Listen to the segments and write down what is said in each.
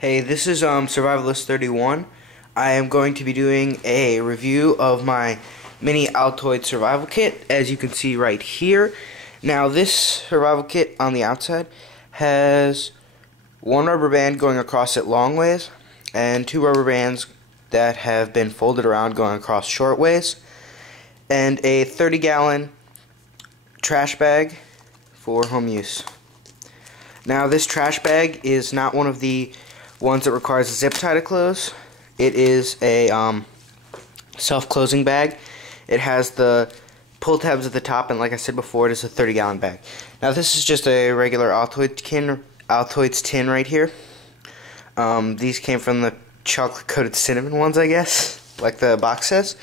Hey, this is Survivalist 31. I am going to be doing a review of my mini Altoids survival kit, as you can see right here. Now, this survival kit on the outside has one rubber band going across it long ways, and two rubber bands that have been folded around going across short ways, and a 30-gallon trash bag for home use. Now, this trash bag is not one of the ones that requires a zip tie to close. It is a self-closing bag. It has the pull tabs at the top, and like I said before, it is a 30-gallon bag. Now, this is just a regular Altoids tin right here. These came from the chocolate-coated cinnamon ones, I guess, like the box says.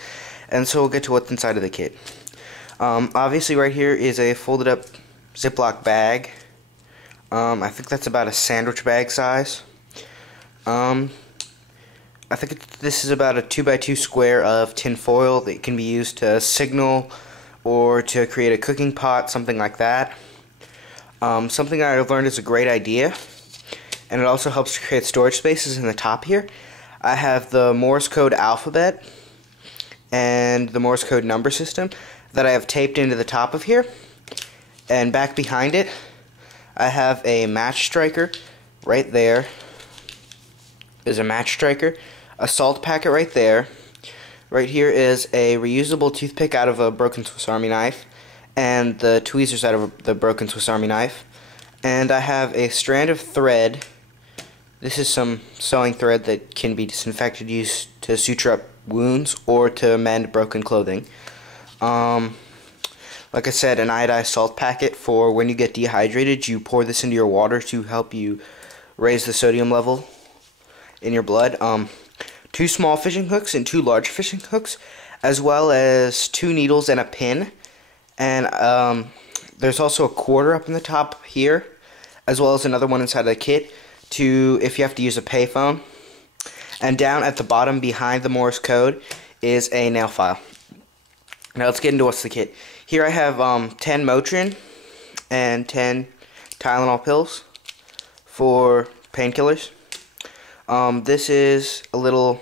And so we'll get to what's inside of the kit. Obviously, right here is a folded-up Ziploc bag. I think that's about a sandwich bag size. I think this is about a 2x2 square of tin foil that can be used to signal or to create a cooking pot, something like that. Something that I've learned is a great idea, and it also helps to create storage spaces in the top here. I have the Morse code alphabet and the Morse code number system that I have taped into the top of here, and back behind it I have a match striker right there. Is a match striker, a salt packet right there. Right here is a reusable toothpick out of a broken Swiss Army knife, and the tweezers out of the broken Swiss Army knife. And I have a strand of thread. This is some sewing thread that can be disinfected, used to suture up wounds or to mend broken clothing. Like I said, an iodized salt packet for when you get dehydrated. You pour this into your water to help you raise the sodium level in your blood. Two small fishing hooks and two large fishing hooks, as well as two needles and a pin. And there's also a quarter up in the top here, as well as another one inside the kit to if you have to use a payphone. And down at the bottom behind the Morse code is a nail file. Now let's get into what's the kit. Here I have 10 Motrin and 10 Tylenol pills for painkillers. This is a little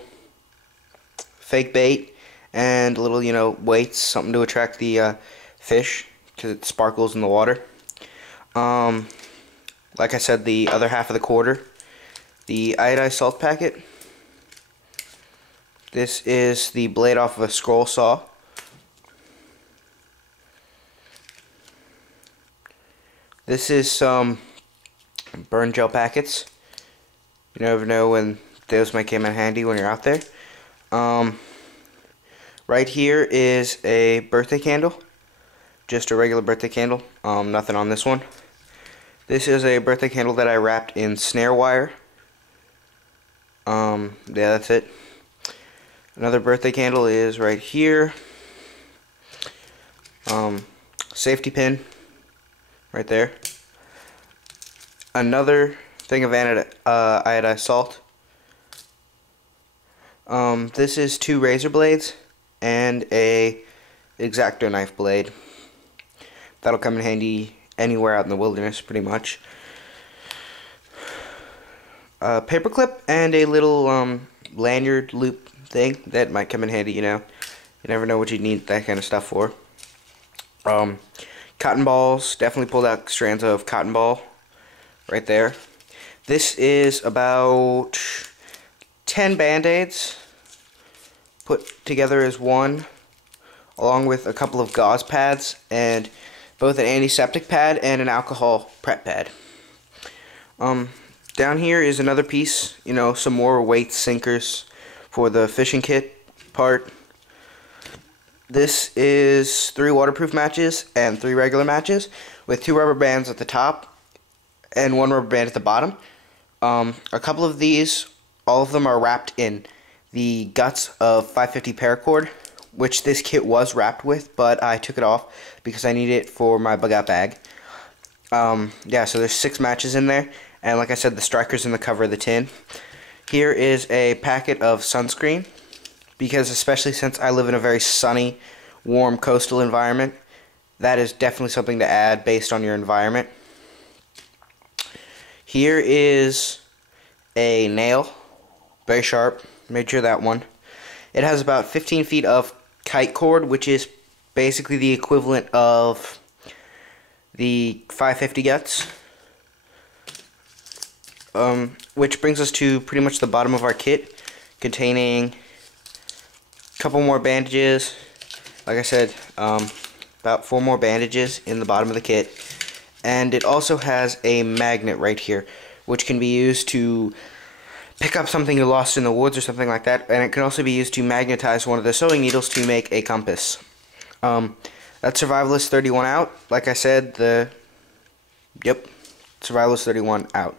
fake bait and a little, weights, something to attract the fish because it sparkles in the water. Like I said, the other half of the quarter, the iodized salt packet. This is the blade off of a scroll saw. This is some burn gel packets. You never know when those might come in handy when you're out there. Right here is a birthday candle. Just a regular birthday candle. Nothing on this one. This is a birthday candle that I wrapped in snare wire. Yeah, that's it. Another birthday candle is right here. Safety pin. Right there. Another thing of iodized salt. This is two razor blades and a X-Acto knife blade. That'll come in handy anywhere out in the wilderness, pretty much. A paperclip and a little lanyard loop thing that might come in handy. You never know what you need that kind of stuff for. Cotton balls, definitely pulled out strands of cotton ball right there. This is about 10 Band-Aids put together as one, along with a couple of gauze pads and both an antiseptic pad and an alcohol prep pad. Down here is another piece, some more weight sinkers for the fishing kit part. This is 3 waterproof matches and 3 regular matches with 2 rubber bands at the top and 1 rubber band at the bottom. A couple of these, all of them are wrapped in the guts of 550 paracord, which this kit was wrapped with, but I took it off because I need it for my bug out bag. Yeah, so there's 6 matches in there, and like I said, the striker's in the cover of the tin. Here is a packet of sunscreen, because especially since I live in a very sunny, warm coastal environment, that is definitely something to add based on your environment. Here is a nail, very sharp, made sure that one. It has about 15 feet of kite cord, which is basically the equivalent of the 550 gets. Which brings us to pretty much the bottom of our kit, containing a couple more bandages. Like I said, about 4 more bandages in the bottom of the kit. And it also has a magnet right here, which can be used to pick up something you lost in the woods or something like that. And it can also be used to magnetize one of the sewing needles to make a compass. That's Survivalist 31 out. Like I said, Survivalist 31 out.